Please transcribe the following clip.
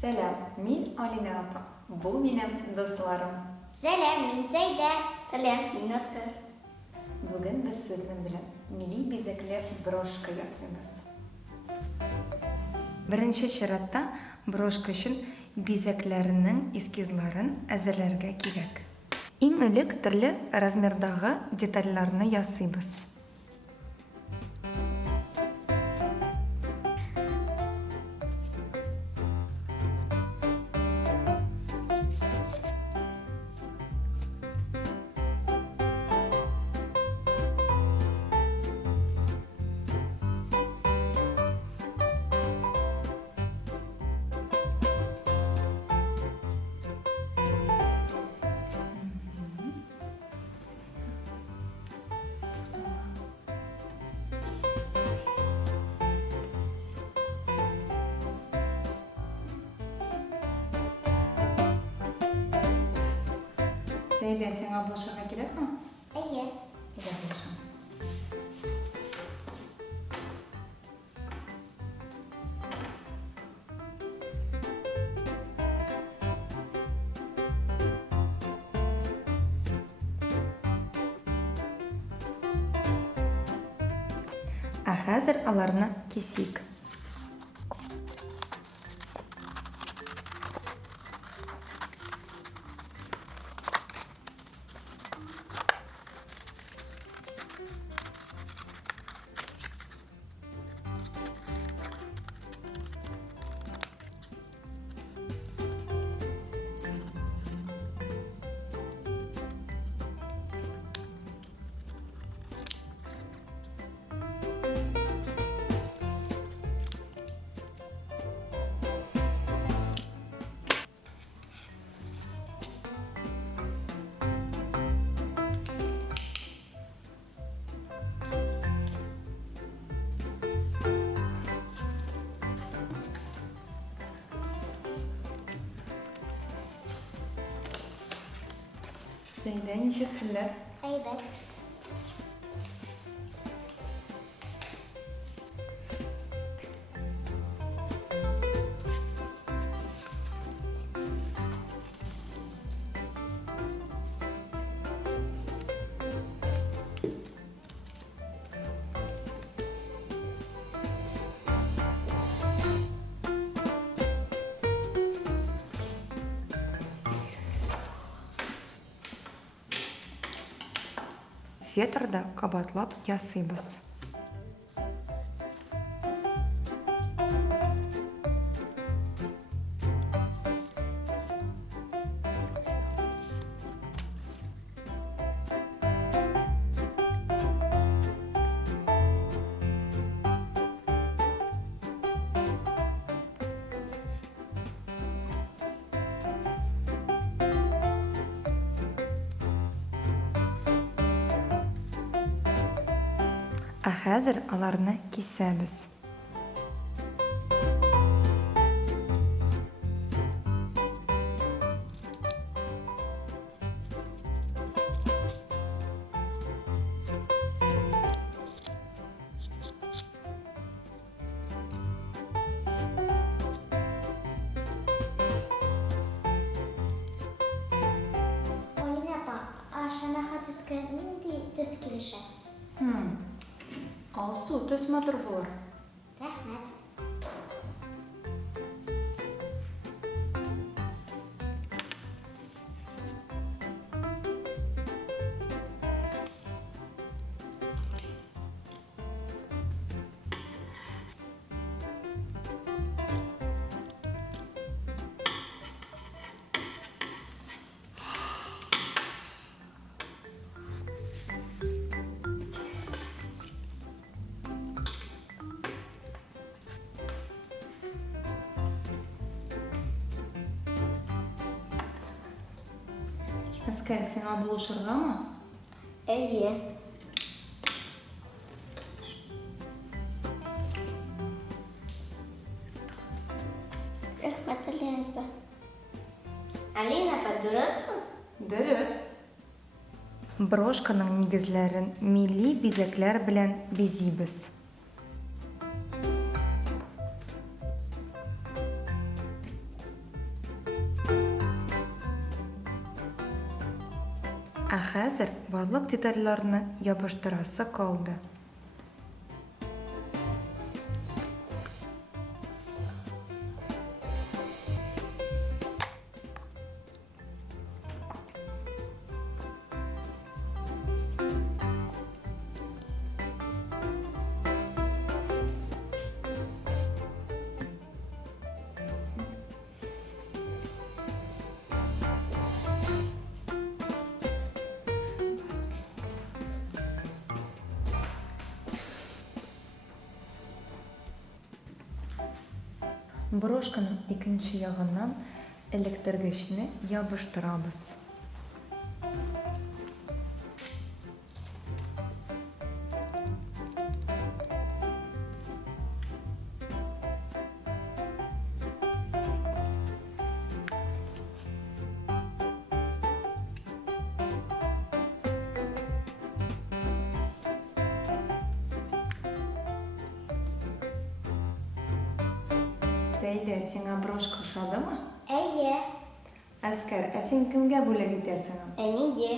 Сәлам, мин Алина апа. Бу минем дусларым. Сәлам, мин Зәйдә. Сәлам, мин Оскар. Бүген без сезнең белән милли бизәкле брошка ясыйбыз. Беренче чиратта брошка өчен бизәкләрнең эскизларын әзерләргә кирәк. Иң элек төрле размердагы детальләрне ясыйбыз. Зәйдә, сиңа брошка кирәкме? Әйе. Әйдә брошка. А хәзер аларны кисик. Зәйдә, ничек хәлләр? Әйбәт. Фетрда кабатлап ясыйбыз. А хәзер аларны кисәбез. Алина апа, ашанаха төскә нинди төс килешә? Алсу төс матур булыр. Рәхмәт. Әскәр, сиңа булышыргамы? Әйе. Рәхмәт, Алина апа. Алина апа, дөресме? Дөрес. Брошканың нигезләрен милли бизәкләр белән бизибез. Ә хәзер барлык детальләрне ябыштырасы калды. Брошканың икенче ягыннан электергечне ябыштырабыз. Сәйдә, сиңа брошка ошадымы? Әйе. Әскәр, ә син кемгә бүләк итәсең? Әнигә.